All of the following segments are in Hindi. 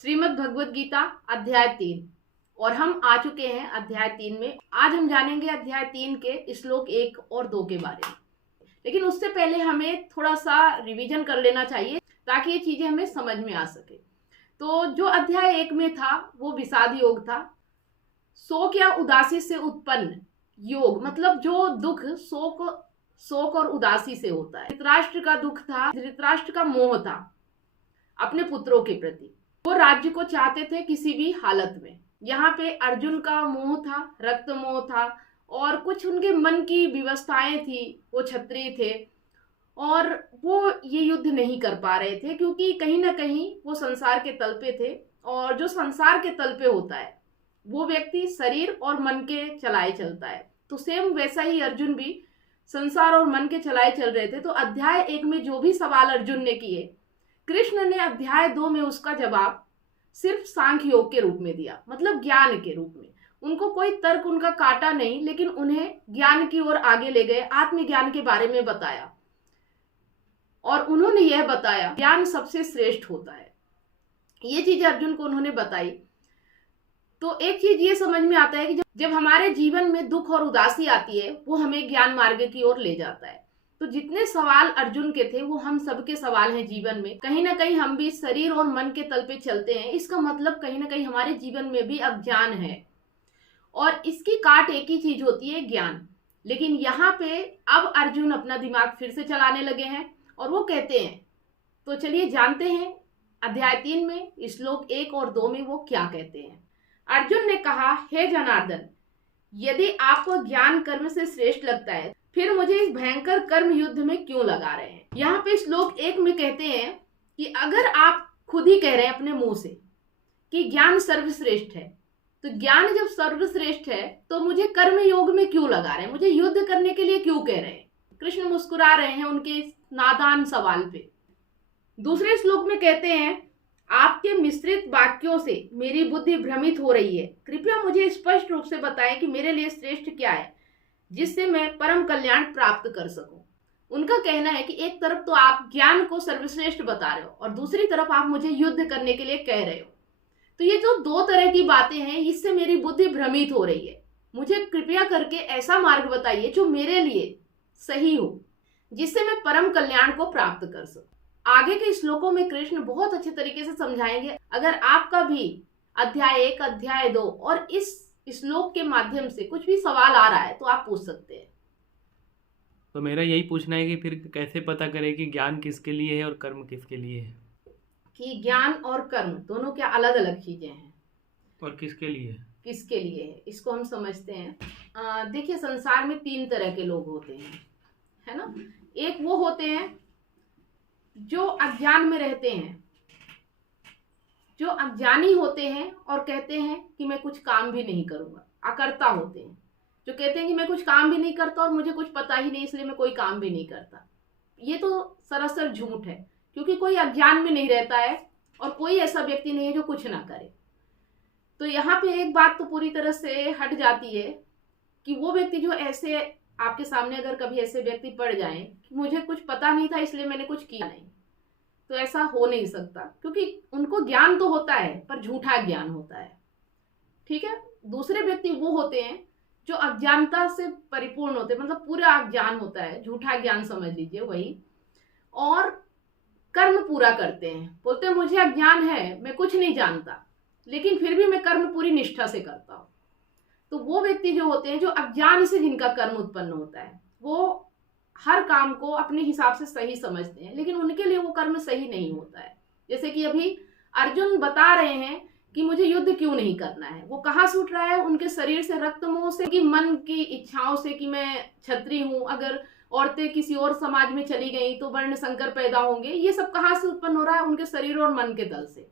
श्रीमद् भगवद गीता अध्याय 3 और हम आ चुके हैं अध्याय 3 में। आज हम जानेंगे अध्याय 3 के श्लोक 1 और 2 के बारे में। लेकिन उससे पहले हमें थोड़ा सा रिवीजन कर लेना चाहिए ताकि ये चीजें हमें समझ में आ सके। तो जो अध्याय 1 में था वो विषाद योग था। शोक या उदासी से उत्पन्न योग, मतलब जो दुख शोक और उदासी से होता है। धृतराष्ट्र का दुख था, धृतराष्ट्र का मोह था अपने पुत्रों के प्रति। वो राज्य को चाहते थे किसी भी हालत में। यहाँ पे अर्जुन का मोह था, रक्त मोह था और कुछ उनके मन की व्यवस्थाएं थी। वो क्षत्रिय थे और वो ये युद्ध नहीं कर पा रहे थे क्योंकि कहीं ना कहीं वो संसार के तल पे थे। और जो संसार के तल पे होता है वो व्यक्ति शरीर और मन के चलाए चलता है। तो सेम वैसा ही अर्जुन भी संसार और मन के चलाए चल रहे थे। तो अध्याय 1 में जो भी सवाल अर्जुन ने किए, कृष्ण ने अध्याय 2 में उसका जवाब सिर्फ सांख्य योग के रूप में दिया, मतलब ज्ञान के रूप में। उनको कोई तर्क उनका काटा नहीं, लेकिन उन्हें ज्ञान की ओर आगे ले गए, आत्मज्ञान के बारे में बताया। और उन्होंने यह बताया ज्ञान सबसे श्रेष्ठ होता है। ये चीज अर्जुन को उन्होंने बताई। तो एक चीज ये समझ में आता है कि जब हमारे जीवन में दुख और उदासी आती है वो हमें ज्ञान मार्ग की ओर ले जाता है। तो जितने सवाल अर्जुन के थे वो हम सबके सवाल हैं जीवन में। कहीं ना कहीं हम भी शरीर और मन के तल पे चलते हैं। इसका मतलब कहीं ना कहीं हमारे जीवन में भी अज्ञान है और इसकी काट एक ही चीज होती है, ज्ञान। लेकिन यहाँ पे अब अर्जुन अपना दिमाग फिर से चलाने लगे हैं और वो कहते हैं, तो चलिए जानते हैं अध्याय 3 में श्लोक 1 और 2 में वो क्या कहते हैं। अर्जुन ने कहा, हे जनार्दन, यदि आपको ज्ञान कर्म से श्रेष्ठ लगता है फिर मुझे इस भयंकर कर्म युद्ध में क्यों लगा रहे हैं। यहाँ पे श्लोक 1 में कहते हैं कि अगर आप खुद ही कह रहे हैं अपने मुंह से कि ज्ञान सर्वश्रेष्ठ है, तो ज्ञान जब सर्वश्रेष्ठ है तो मुझे कर्म योग में क्यों लगा रहे हैं, मुझे युद्ध करने के लिए क्यों कह रहे हैं। कृष्ण मुस्कुरा रहे हैं उनके इस नादान सवाल पे। दूसरे श्लोक में कहते हैं, आपके मिश्रित वाक्यों से मेरी बुद्धि भ्रमित हो रही है। कृपया मुझे स्पष्ट रूप से बताएं कि मेरे लिए श्रेष्ठ क्या है जिससे मैं परम कल्याण प्राप्त कर सकूं। उनका कहना है कि एक तरफ तो आप ज्ञान को सर्वश्रेष्ठ बता रहे हो और दूसरी तरफ आप मुझे युद्ध करने के लिए कह रहे हो। तो ये जो दो तरह की बातें हैं इससे मेरी बुद्धि भ्रमित हो रही है। मुझे कृपया करके ऐसा मार्ग बताइए जो मेरे लिए सही हो, जिससे मैं परम कल्याण को प्राप्त कर सकूं। आगे के श्लोकों में कृष्ण बहुत अच्छे तरीके से समझाएंगे। अगर आपका भी अध्याय 1, अध्याय 2 और इस श्लोक के माध्यम से कुछ भी सवाल आ रहा है तो आप पूछ सकते हैं। तो मेरा यही पूछना है कि फिर कैसे पता करें कि ज्ञान किसके लिए है और कर्म किसके लिए है। कि ज्ञान और कर्म दोनों क्या अलग अलग चीजें हैं और किसके लिए है इसको हम समझते हैं। देखिए, संसार में 3 तरह के लोग होते हैं, है ना। एक वो होते हैं जो अज्ञान में रहते हैं, जो अज्ञानी होते हैं और कहते हैं कि मैं कुछ काम भी नहीं करूंगा। अकर्ता होते हैं जो कहते हैं कि मैं कुछ काम भी नहीं करता और मुझे कुछ पता ही नहीं, इसलिए मैं कोई काम भी नहीं करता। ये तो सरासर झूठ है, क्योंकि कोई अज्ञान में नहीं रहता है और कोई ऐसा व्यक्ति नहीं है जो कुछ ना करे। तो यहाँ पे एक बात तो पूरी तरह से हट जाती है कि वो व्यक्ति जो ऐसे आपके सामने अगर कभी ऐसे व्यक्ति पड़ जाए कि मुझे कुछ पता नहीं था इसलिए मैंने कुछ किया नहीं, तो ऐसा हो नहीं सकता, क्योंकि उनको ज्ञान तो होता है पर झूठा ज्ञान होता है। ठीक है। दूसरे व्यक्ति वो होते हैं जो अज्ञानता से परिपूर्ण होते हैं, मतलब पूरा अज्ञान होता है, झूठा ज्ञान समझ लीजिए वही, और कर्म पूरा करते हैं। बोलते हैं मुझे अज्ञान है, मैं कुछ नहीं जानता, लेकिन फिर भी मैं कर्म पूरी निष्ठा से करता हूं। तो वो व्यक्ति जो होते हैं जो अज्ञान से जिनका कर्म उत्पन्न होता है, वो हर काम को अपने हिसाब से सही समझते हैं, लेकिन उनके लिए वो कर्म सही नहीं होता है। जैसे कि अभी अर्जुन बता रहे हैं कि मुझे युद्ध क्यों नहीं करना है। वो कहाँ से उठ रहा है, उनके शरीर से, रक्त मोह से, कि मन की इच्छाओं से कि मैं क्षत्रिय हूं, अगर औरतें किसी और समाज में चली गई तो वर्ण संकर पैदा होंगे। ये सब कहाँ से उत्पन्न हो रहा है, उनके शरीर और मन के दल से।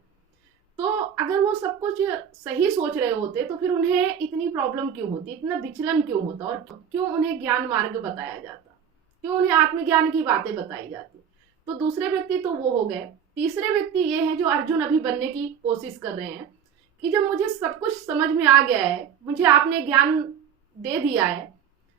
तो अगर वो सब कुछ सही सोच रहे होते तो फिर उन्हें इतनी प्रॉब्लम क्यों होती, इतना विचलन क्यों होता, और क्यों उन्हें ज्ञान मार्ग बताया जाता, क्यों उन्हें आत्मज्ञान की बातें बताई जाती। तो दूसरे व्यक्ति तो वो हो गए। तीसरे व्यक्ति ये हैं जो अर्जुन अभी बनने की कोशिश कर रहे हैं कि जब मुझे सब कुछ समझ में आ गया है, मुझे आपने ज्ञान दे दिया है,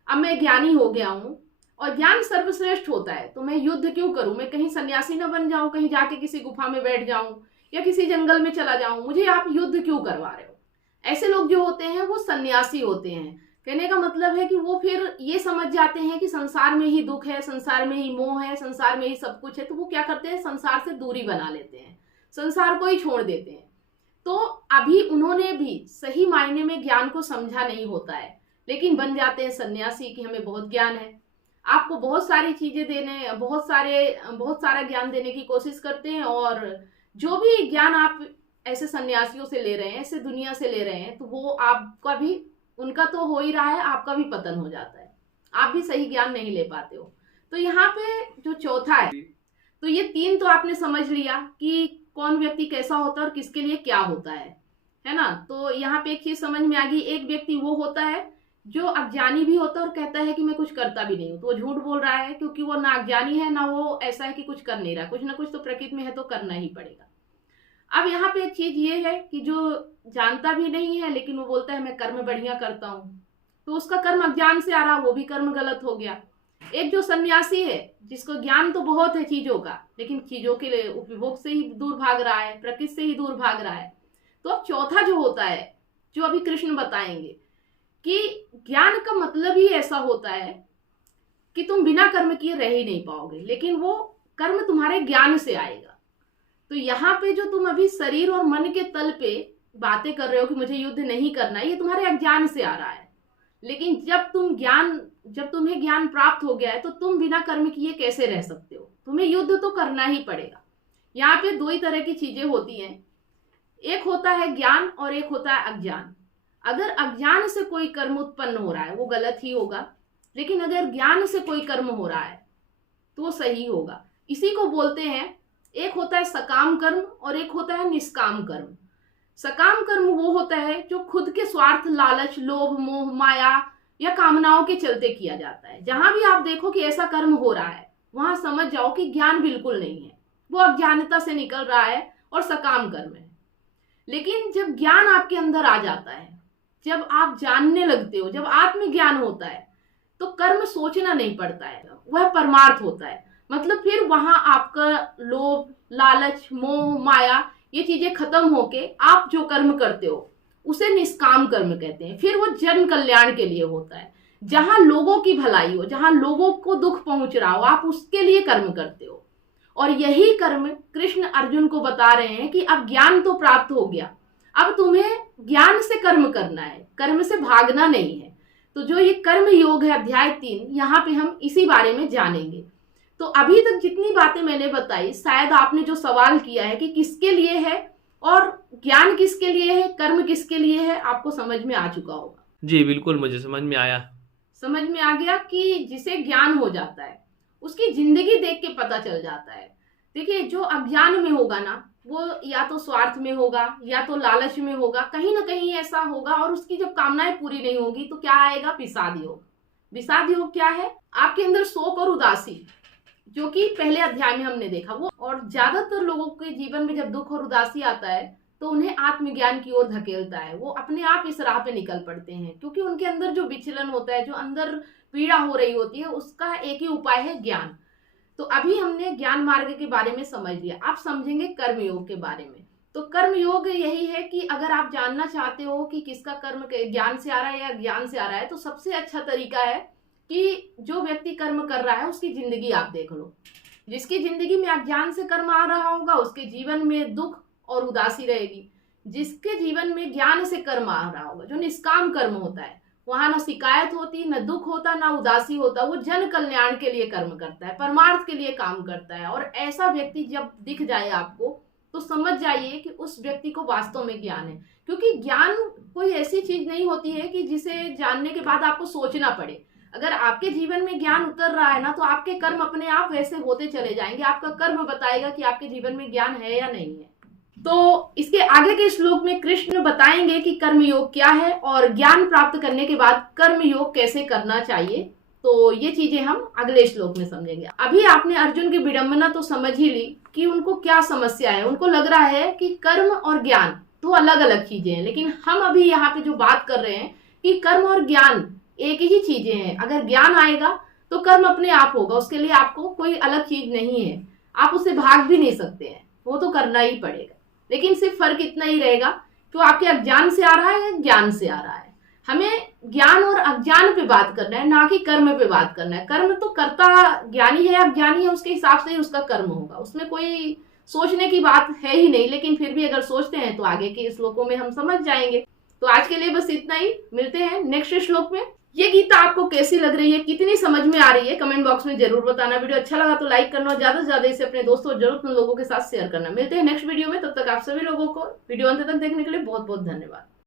अब मैं ज्ञानी हो गया हूं और ज्ञान सर्वश्रेष्ठ होता है, तो मैं युद्ध क्यों करूं, मैं कहीं सन्यासी न बन जाऊं, कहीं जाके किसी गुफा में बैठ जाऊं, या किसी जंगल में चला जाऊं, मुझे आप युद्ध क्यों करवा रहे हो। ऐसे लोग जो होते हैं वो सन्यासी होते हैं। कहने का मतलब है कि वो फिर ये समझ जाते हैं कि संसार में ही दुख है, संसार में ही मोह है, संसार में ही सब कुछ है, तो वो क्या करते हैं, संसार से दूरी बना लेते हैं, संसार को ही छोड़ देते हैं। तो अभी उन्होंने भी सही मायने में ज्ञान को समझा नहीं होता है, लेकिन बन जाते हैं सन्यासी कि हमें बहुत ज्ञान है, आपको बहुत सारी चीजें देने, बहुत सारा ज्ञान देने की कोशिश करते हैं। और जो भी ज्ञान आप ऐसे सन्यासियों से ले रहे हैं, ऐसे दुनिया से ले रहे हैं, तो वो आपका भी, उनका तो हो ही रहा है, आपका भी पतन हो जाता है, आप भी सही ज्ञान नहीं ले पाते हो। तो यहाँ पे जो चौथा है, तो ये 3 तो आपने समझ लिया कि कौन व्यक्ति कैसा होता है और किसके लिए क्या होता है ना। तो यहाँ पे एक चीज समझ में आ गई, एक व्यक्ति वो होता है जो अज्ञानी भी होता है और कहता है कि मैं कुछ करता भी नहीं हूँ, तो वो झूठ बोल रहा है, क्योंकि वो ना अज्ञानी है ना वो ऐसा है कि कुछ कर नहीं रहा, कुछ ना कुछ तो प्रकृति में है, तो करना ही पड़ेगा। अब यहाँ पे एक चीज ये है कि जो जानता भी नहीं है लेकिन वो बोलता है मैं कर्म बढ़िया करता हूँ, तो उसका कर्म अज्ञान से आ रहा, वो भी कर्म गलत हो गया। एक जो सन्यासी है जिसको ज्ञान तो बहुत है चीजों का, लेकिन चीजों के लिए उपभोग से ही दूर भाग रहा है, प्रकृति से ही दूर भाग रहा है। तो अब चौथा जो होता है, जो अभी कृष्ण बताएंगे, कि ज्ञान का मतलब ही ऐसा होता है कि तुम बिना कर्म किए रह ही नहीं पाओगे, लेकिन वो कर्म तुम्हारे ज्ञान से आएगा। तो यहाँ पे जो तुम अभी शरीर और मन के तल पे बातें कर रहे हो कि मुझे युद्ध नहीं करना, ये तुम्हारे अज्ञान से आ रहा है। लेकिन जब तुम्हें ज्ञान प्राप्त हो गया है, तो तुम बिना कर्म किए कैसे रह सकते हो, तुम्हें युद्ध तो करना ही पड़ेगा। यहाँ पे 2 ही तरह की चीजें होती हैं, एक होता है ज्ञान और एक होता है अज्ञान। अगर अज्ञान से कोई कर्म उत्पन्न हो रहा है वो गलत ही होगा, लेकिन अगर ज्ञान से कोई कर्म हो रहा है तो वो सही होगा। इसी को बोलते हैं, एक होता है सकाम कर्म और एक होता है निष्काम कर्म। सकाम कर्म वो होता है जो खुद के स्वार्थ, लालच, लोभ, मोह, माया या कामनाओं के चलते किया जाता है। जहां भी आप देखो कि ऐसा कर्म हो रहा है, वहां समझ जाओ कि ज्ञान बिल्कुल नहीं है, वो अज्ञानता से निकल रहा है और सकाम कर्म है। लेकिन जब ज्ञान आपके अंदर आ जाता है, जब आप जानने लगते हो, जब आत्मज्ञान होता है, तो कर्म सोचना नहीं पड़ता है, वह परमार्थ होता है। मतलब फिर वहां आपका लोभ, लालच, मोह, माया ये चीजें खत्म होके आप जो कर्म करते हो उसे निष्काम कर्म कहते हैं। फिर वो जन कल्याण के लिए होता है, जहां लोगों की भलाई हो, जहां लोगों को दुख पहुंच रहा हो, आप उसके लिए कर्म करते हो। और यही कर्म कृष्ण अर्जुन को बता रहे हैं कि अब ज्ञान तो प्राप्त हो गया, अब तुम्हें ज्ञान से कर्म करना है, कर्म से भागना नहीं है। तो जो ये कर्म योग है अध्याय 3, यहाँ पे हम इसी बारे में जानेंगे। तो अभी तक जितनी बातें मैंने बताई, शायद आपने जो सवाल किया है कि किसके लिए है और ज्ञान किसके लिए है, कर्म किसके लिए है, आपको समझ में आ चुका होगा। जी बिल्कुल, मुझे समझ में आया। समझ में आ गया कि जिसे ज्ञान हो जाता है उसकी जिंदगी देख के पता चल जाता है। देखिए, जो अज्ञान में होगा ना, वो या तो स्वार्थ में होगा या तो लालच में होगा, कहीं ना कहीं ऐसा होगा। और उसकी जब कामनाएं पूरी नहीं होगी तो क्या आएगा, विषाद योग। विषाद योग क्या है, आपके अंदर शोक और उदासी, जो कि पहले अध्याय में हमने देखा वो। और ज्यादातर लोगों के जीवन में जब दुख और उदासी आता है तो उन्हें आत्मज्ञान की ओर धकेलता है, वो अपने आप इस राह पे निकल पड़ते हैं, क्योंकि उनके अंदर जो विचलन होता है, जो अंदर पीड़ा हो रही होती है, उसका एक ही उपाय है ज्ञान। तो अभी हमने ज्ञान मार्ग के बारे में समझ लिया, आप समझेंगे कर्म योग के बारे में। तो कर्म योग यही है कि अगर आप जानना चाहते हो कि किसका कर्म ज्ञान से आ रहा है या ज्ञान से आ रहा है, तो सबसे अच्छा तरीका है कि जो व्यक्ति कर्म कर रहा है उसकी जिंदगी आप देख लो। जिसकी जिंदगी में अज्ञान से कर्म आ रहा होगा उसके जीवन में दुख और उदासी रहेगी। जिसके जीवन में ज्ञान से कर्म आ रहा होगा, जो निष्काम कर्म होता है, वहां ना शिकायत होती, ना दुख होता, ना उदासी होता। वो जन कल्याण के लिए कर्म करता है, परमार्थ के लिए काम करता है। और ऐसा व्यक्ति जब दिख जाए आपको तो समझ जाइए कि उस व्यक्ति को वास्तव में ज्ञान है। क्योंकि ज्ञान कोई ऐसी चीज नहीं होती है कि जिसे जानने के बाद आपको सोचना पड़े। अगर आपके जीवन में ज्ञान उतर रहा है ना, तो आपके कर्म अपने आप वैसे होते चले जाएंगे। आपका कर्म बताएगा कि आपके जीवन में ज्ञान है या नहीं है। तो इसके आगे के श्लोक में कृष्ण बताएंगे कि कर्म योग क्या है और ज्ञान प्राप्त करने के बाद कर्म योग कैसे करना चाहिए। तो ये चीजें हम अगले श्लोक में समझेंगे। अभी आपने अर्जुन की विडंबना तो समझ ही ली कि उनको क्या समस्या है। उनको लग रहा है कि कर्म और ज्ञान तो अलग अलग चीजें हैं, लेकिन हम अभी यहाँ पे जो बात कर रहे हैं कि कर्म और ज्ञान एक ही चीजें हैं। अगर ज्ञान आएगा तो कर्म अपने आप होगा, उसके लिए आपको कोई अलग चीज नहीं है, आप उससे भाग भी नहीं सकते हैं, वो तो करना ही पड़ेगा। लेकिन सिर्फ फर्क इतना ही रहेगा कि वो आपके अज्ञान से आ रहा है या ज्ञान से आ रहा है। हमें ज्ञान और अज्ञान पे बात करना है, ना कि कर्म पे बात करना है। कर्म तो करता ज्ञानी है या अज्ञानी है उसके हिसाब से ही उसका कर्म होगा, उसमें कोई सोचने की बात है ही नहीं। लेकिन फिर भी अगर सोचते हैं तो आगे के श्लोकों में हम समझ जाएंगे। तो आज के लिए बस इतना ही, मिलते हैं नेक्स्ट श्लोक में। ये गीता आपको कैसी लग रही है, कितनी समझ में आ रही है, कमेंट बॉक्स में जरूर बताना। वीडियो अच्छा लगा तो लाइक करना और ज्यादा से ज्यादा इसे अपने दोस्तों और जरूरतमंद लोगों के साथ शेयर करना। मिलते हैं नेक्स्ट वीडियो में, तब तक आप सभी लोगों को वीडियो अंत तक देखने के लिए बहुत बहुत धन्यवाद।